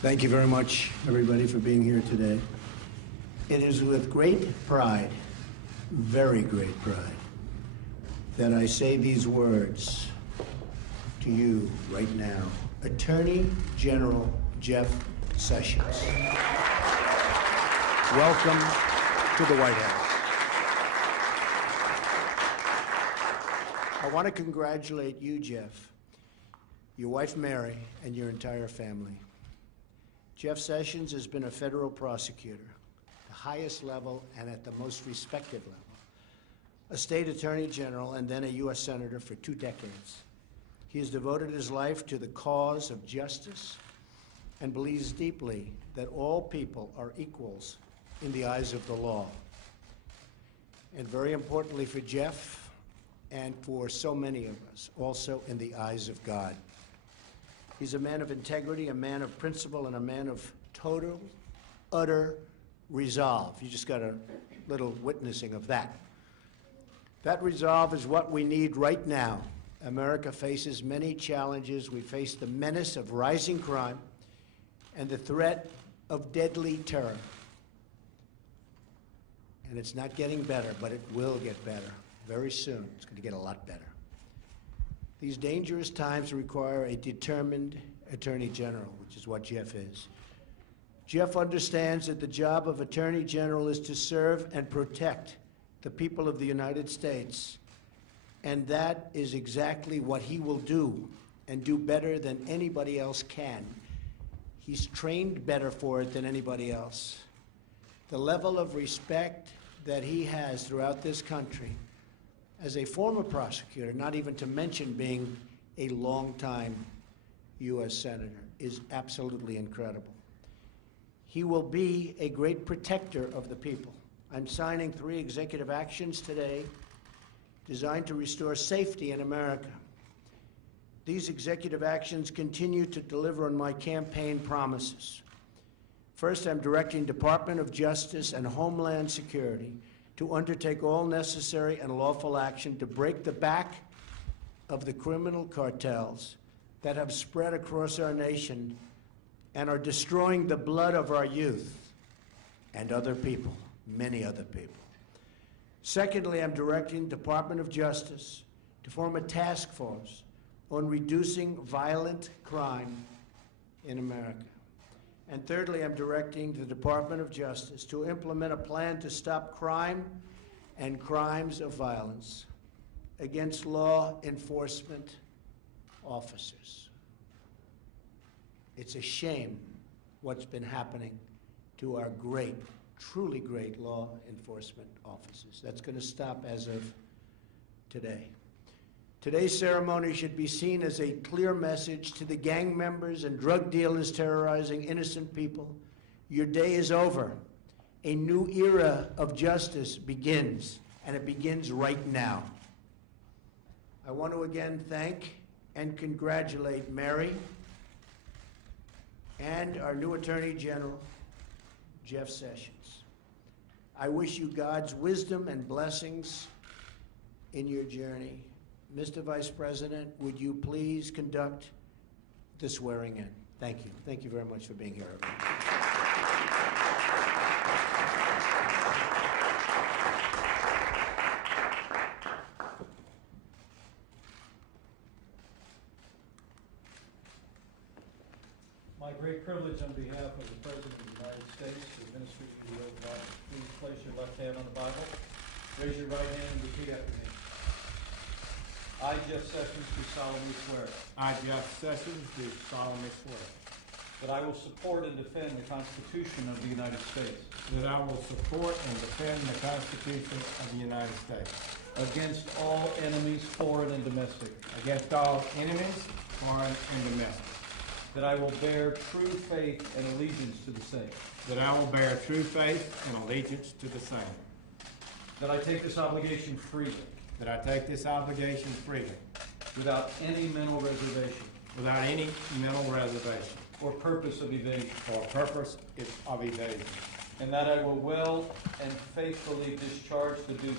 Thank you very much, everybody, for being here today. It is with great pride, very great pride, that I say these words to you right now. Attorney General Jeff Sessions. Welcome to the White House. I want to congratulate you, Jeff, your wife, Mary, and your entire family. Jeff Sessions has been a federal prosecutor, the highest level and at the most respected level, a state attorney general, and then a U.S. senator for 2 decades. He has devoted his life to the cause of justice and believes deeply that all people are equals in the eyes of the law. And very importantly for Jeff, and for so many of us, also in the eyes of God. He's a man of integrity, a man of principle, and a man of total, utter resolve. You just got a little witnessing of that. That resolve is what we need right now. America faces many challenges. We face the menace of rising crime and the threat of deadly terror. And it's not getting better, but it will get better. Very soon, it's going to get a lot better. These dangerous times require a determined Attorney General, which is what Jeff is. Jeff understands that the job of Attorney General is to serve and protect the people of the United States, and that is exactly what he will do, and do better than anybody else can. He's trained better for it than anybody else. The level of respect that he has throughout this country as a former prosecutor, not even to mention being a longtime U.S. Senator, is absolutely incredible. He will be a great protector of the people. I'm signing 3 executive actions today designed to restore safety in America. These executive actions continue to deliver on my campaign promises. First, I'm directing Department of Justice and Homeland Security to undertake all necessary and lawful action to break the back of the criminal cartels that have spread across our nation and are destroying the blood of our youth and other people, many other people. Secondly, I'm directing Department of Justice to form a task force on reducing violent crime in America. And thirdly, I'm directing the Department of Justice to implement a plan to stop crime and crimes of violence against law enforcement officers. It's a shame what's been happening to our great, truly great law enforcement officers. That's going to stop as of today. Today's ceremony should be seen as a clear message to the gang members and drug dealers terrorizing innocent people. Your day is over. A new era of justice begins, and it begins right now. I want to again thank and congratulate Mary and our new Attorney General, Jeff Sessions. I wish you God's wisdom and blessings in your journey. Mr. Vice President, would you please conduct the swearing in? Thank you. Thank you very much for being here, everyone. My great privilege on behalf of the President of the United States to administer to you the oath of office. Please place your left hand on the Bible. Raise your right hand and repeat after me. I, Jeff Sessions, do solemnly swear I, Jeff Sessions, do solemnly swear that I will support and defend the Constitution of the United States that I will support and defend the Constitution of the United States against all enemies, foreign and domestic, against all enemies, foreign and domestic, that I will bear true faith and allegiance to the same, that I will bear true faith and allegiance to the same, that I take this obligation freely, that I take this obligation freely, without any mental reservation without any mental reservation or purpose of evasion, or purpose of evasion, and that I will well and faithfully discharge the duties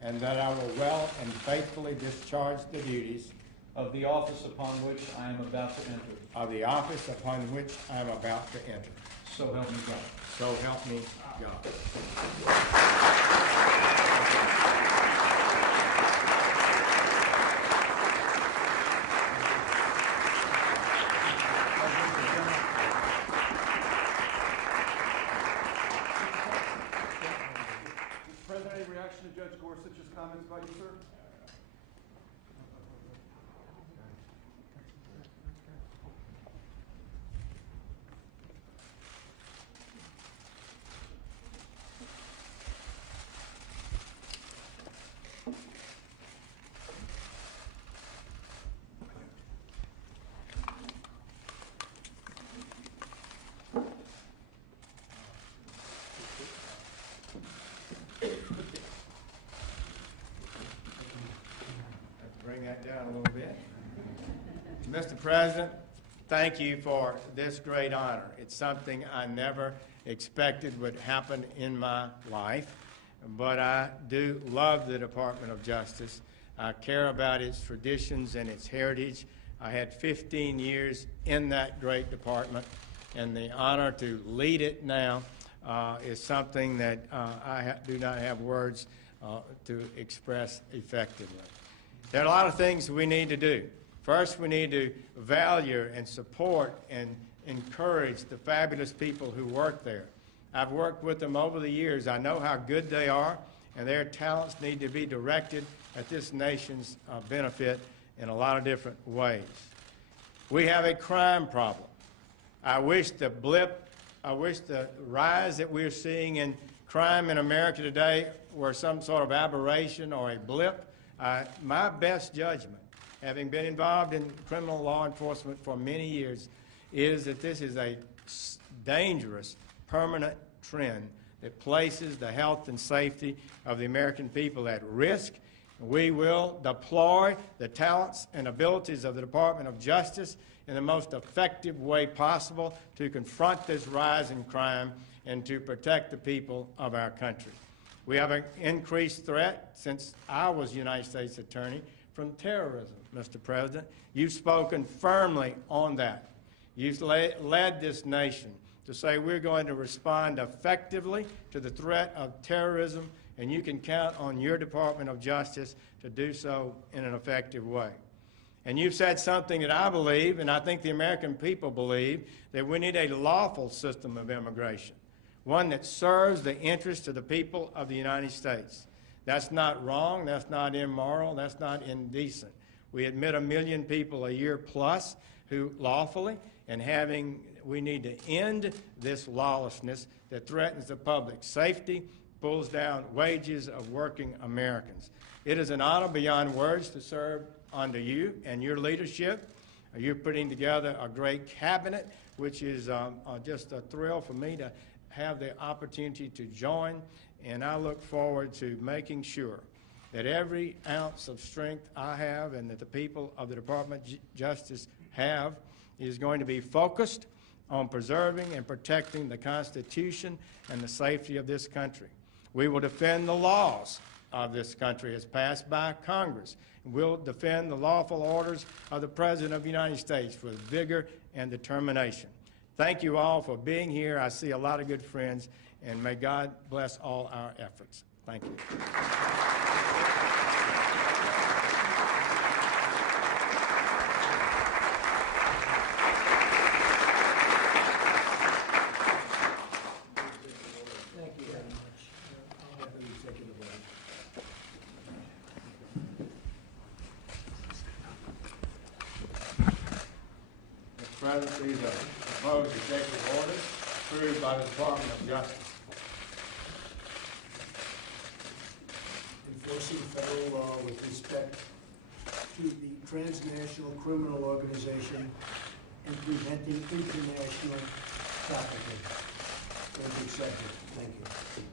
and that I will well and faithfully discharge the duties of the office upon which I am about to enter. of the office upon which I am about to enter. So help me God. So help me God. Mr. President, any reaction to Judge Gorsuch's comments about you, sir? Bring that down a little bit. Mr. President, thank you for this great honor. It's something I never expected would happen in my life, but I do love the Department of Justice. I care about its traditions and its heritage. I had 15 years in that great department, and the honor to lead it now is something that I do not have words to express effectively. There are a lot of things we need to do. First, we need to value and support and encourage the fabulous people who work there. I've worked with them over the years. I know how good they are, and their talents need to be directed at this nation's benefit in a lot of different ways. We have a crime problem. I wish the rise that we're seeing in crime in America today were some sort of aberration or a blip. My best judgment, having been involved in criminal law enforcement for many years, is that this is a dangerous, permanent trend that places the health and safety of the American people at risk. We will deploy the talents and abilities of the Department of Justice in the most effective way possible to confront this rise in crime and to protect the people of our country. We have an increased threat since I was United States Attorney from terrorism, Mr. President. You've spoken firmly on that. You've led this nation to say we're going to respond effectively to the threat of terrorism, and you can count on your Department of Justice to do so in an effective way. And you've said something that I believe, and I think the American people believe, that we need a lawful system of immigration, one that serves the interests of the people of the United States. That's not wrong, that's not immoral, that's not indecent. We admit 1 million people a year plus who lawfully, and we need to end this lawlessness that threatens the public safety, pulls down wages of working Americans. It is an honor beyond words to serve under you and your leadership. You're putting together a great cabinet, which is just a thrill for me to have the opportunity to join, and I look forward to making sure that every ounce of strength I have and that the people of the Department of Justice have is going to be focused on preserving and protecting the Constitution and the safety of this country. We will defend the laws of this country as passed by Congress. We'll defend the lawful orders of the President of the United States with vigor and determination. Thank you all for being here. I see a lot of good friends, and may God bless all our efforts. Thank you. Thank you very much. I'll have an executive order. Mr. President, these are proposed executive orders approved by the Department of Justice. Enforcing federal law with respect to the transnational criminal organization and preventing international trafficking. Those are accepted. Thank you. Thank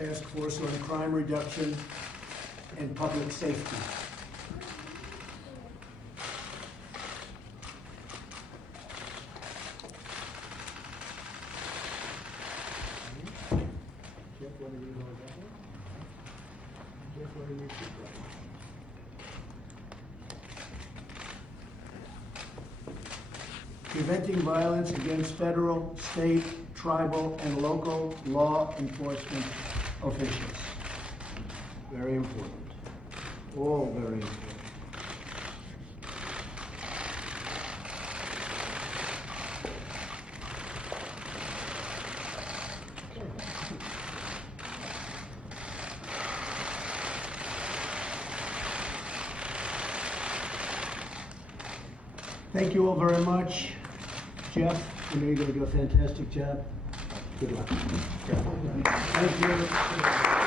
you. Task Force on Crime Reduction and Public Safety. Jeff, want to read all that one? Jeff, want to read this one? Preventing violence against federal, state, tribal, and local law enforcement officials. Very important. All very important. Thank you all very much. Jeff, I know you're going to do a fantastic job. Good luck. Thank you.